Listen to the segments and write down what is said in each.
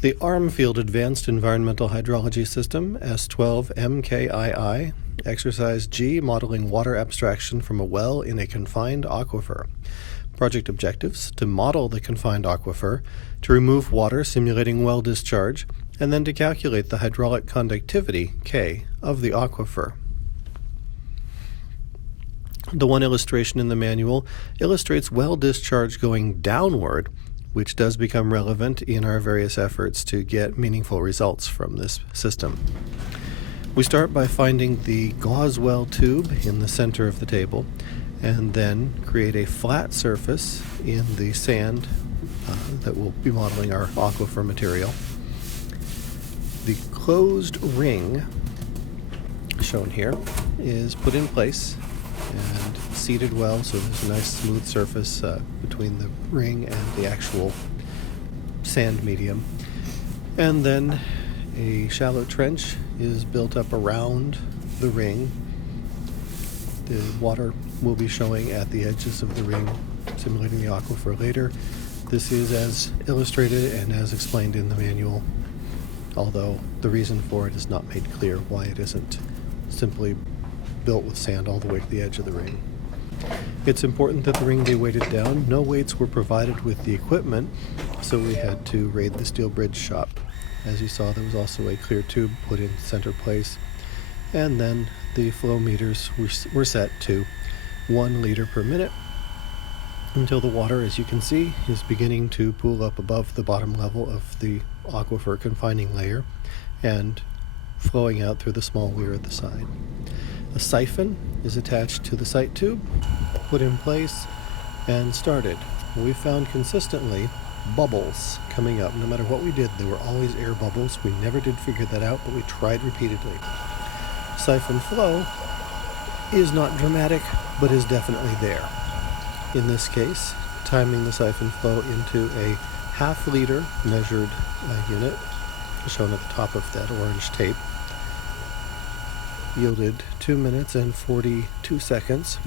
The Armfield Advanced Environmental Hydrology System, S12MKII, Exercise G, modeling water abstraction from a well in a confined aquifer. Project objectives: to model the confined aquifer, to remove water simulating well discharge, and then to calculate the hydraulic conductivity, K, of the aquifer. The one illustration in the manual illustrates well discharge going downward, which does become relevant in our various efforts to get meaningful results from this system. We start by finding the gauze well tube in the center of the table, and then create a flat surface in the sand that will be modeling our aquifer material. The closed ring, shown here, is put in place and seated well, so there's a nice smooth surface between the ring and the actual sand medium. And then a shallow trench is built up around the ring. The water will be showing at the edges of the ring, simulating the aquifer later. This is as illustrated and as explained in the manual, although the reason for it is not made clear why it isn't simply built with sand all the way to the edge of the ring. It's important that the ring be weighted down. No weights were provided with the equipment, so we had to raid the steel bridge shop. As you saw, there was also a clear tube put in center place, and then the flow meters were set to 1 liter per minute until the water, as you can see, is beginning to pool up above the bottom level of the aquifer confining layer and flowing out through the small weir at the side. A siphon is attached to the sight tube, put in place, and started. We found consistently bubbles coming up. No matter what we did, there were always air bubbles. We never did figure that out, but we tried repeatedly. Siphon flow is not dramatic, but is definitely there. In this case, timing the siphon flow into a half liter measured unit, shown at the top of that orange tape, yielded 2 minutes and 42 seconds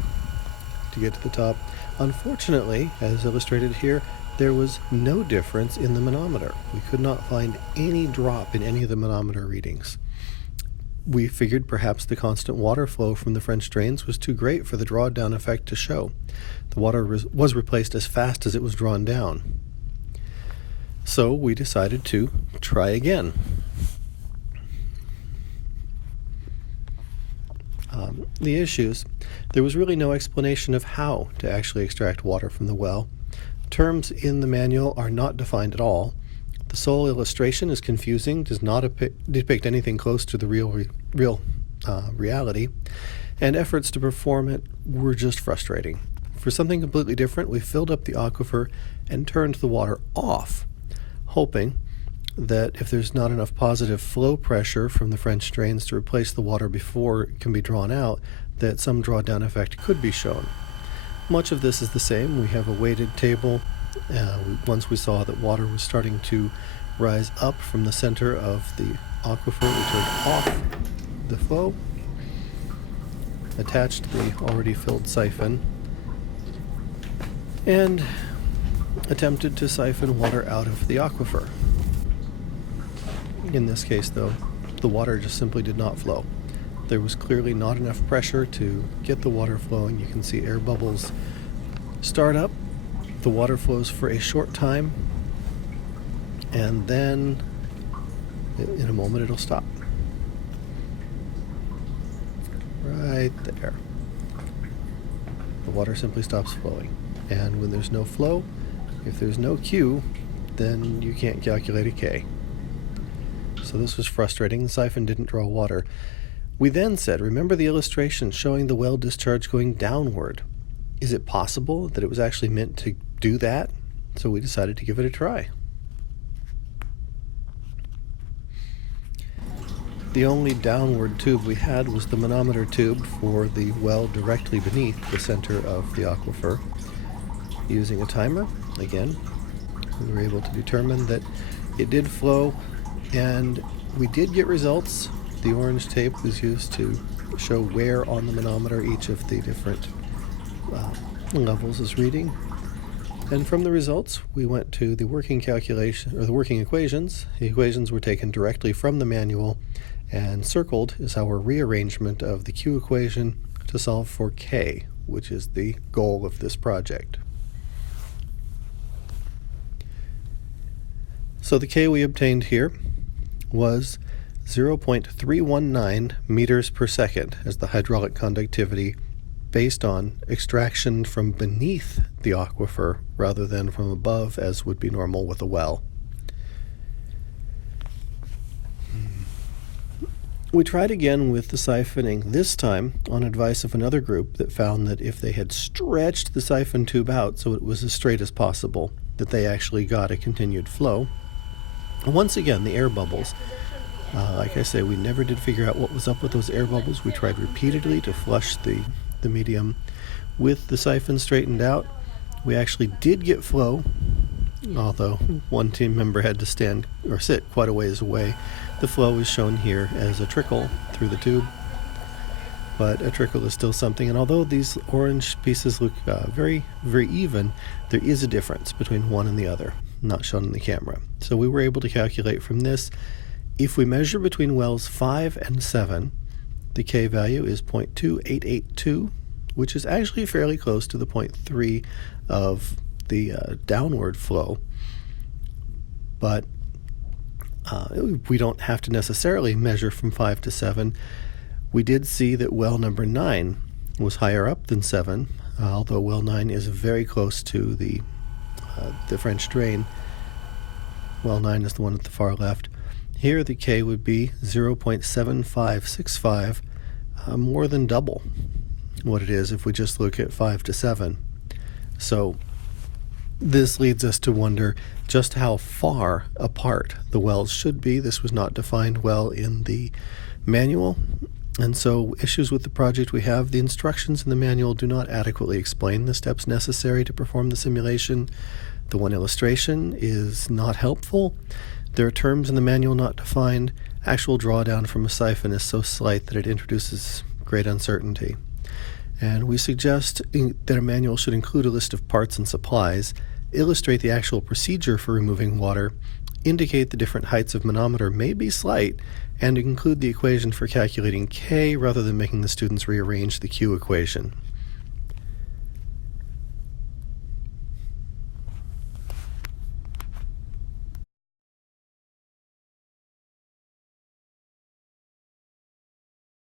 to get to the top. Unfortunately, as illustrated here, there was no difference in the manometer. We could not find any drop in any of the manometer readings. We figured perhaps the constant water flow from the French drains was too great for the drawdown effect to show. The water was replaced as fast as it was drawn down. So we decided to try again. The issues: there was really no explanation of how to actually extract water from the well. Terms in the manual are not defined at all. The sole illustration is confusing, does not depict anything close to the real reality, and efforts to perform it were just frustrating. For something completely different, we filled up the aquifer and turned the water off, hoping that if there's not enough positive flow pressure from the French drains to replace the water before it can be drawn out, that some drawdown effect could be shown. Much of this is the same. We have a weighted table. Once we saw that water was starting to rise up from the center of the aquifer, we turned off the flow, attached the already filled siphon, and attempted to siphon water out of the aquifer. In this case, though, the water just simply did not flow. There was clearly not enough pressure to get the water flowing. You can see air bubbles start up. The water flows for a short time, and then in a moment it'll stop. Right there. The water simply stops flowing. And when there's no flow, if there's no Q, then you can't calculate a K. So this was frustrating. The siphon didn't draw water. We then said, remember the illustration showing the well discharge going downward? Is it possible that it was actually meant to do that? So we decided to give it a try. The only downward tube we had was the manometer tube for the well directly beneath the center of the aquifer. Using a timer, again, we were able to determine that it did flow, and we did get results. The orange tape was used to show where on the manometer each of the different levels is reading. And from the results, we went to the working calculation, or the working equations. The equations were taken directly from the manual, and circled is our rearrangement of the Q equation to solve for K, which is the goal of this project. So the K we obtained here was 0.319 meters per second as the hydraulic conductivity based on extraction from beneath the aquifer rather than from above, as would be normal with a well. We tried again with the siphoning, this time on advice of another group that found that if they had stretched the siphon tube out so it was as straight as possible, that they actually got a continued flow. And once again, the air bubbles. Like I say, we never did figure out what was up with those air bubbles. We tried repeatedly to flush the medium with the siphon straightened out. We actually did get flow, although one team member had to stand or sit quite a ways away. The flow is shown here as a trickle through the tube, but a trickle is still something. And although these orange pieces look very, very even, there is a difference between one and the other, not shown in the camera. So we were able to calculate from this, if we measure between wells 5 and 7, the K value is 0.2882, which is actually fairly close to the 0.3 of the downward flow. But we don't have to necessarily measure from 5 to 7. We did see that well number 9 was higher up than 7, although well 9 is very close to the French drain. Well 9 is the one at the far left. Here the K would be 0.7565, more than double what it is if we just look at 5 to 7. So this leads us to wonder just how far apart the wells should be. This was not defined well in the manual, and so issues with the project we have. The instructions in the manual do not adequately explain the steps necessary to perform the simulation. The one illustration is not helpful. There are terms in the manual not defined. Actual drawdown from a siphon is so slight that it introduces great uncertainty. And we suggest that a manual should include a list of parts and supplies, illustrate the actual procedure for removing water, indicate the different heights of manometer may be slight, and include the equation for calculating K rather than making the students rearrange the Q equation.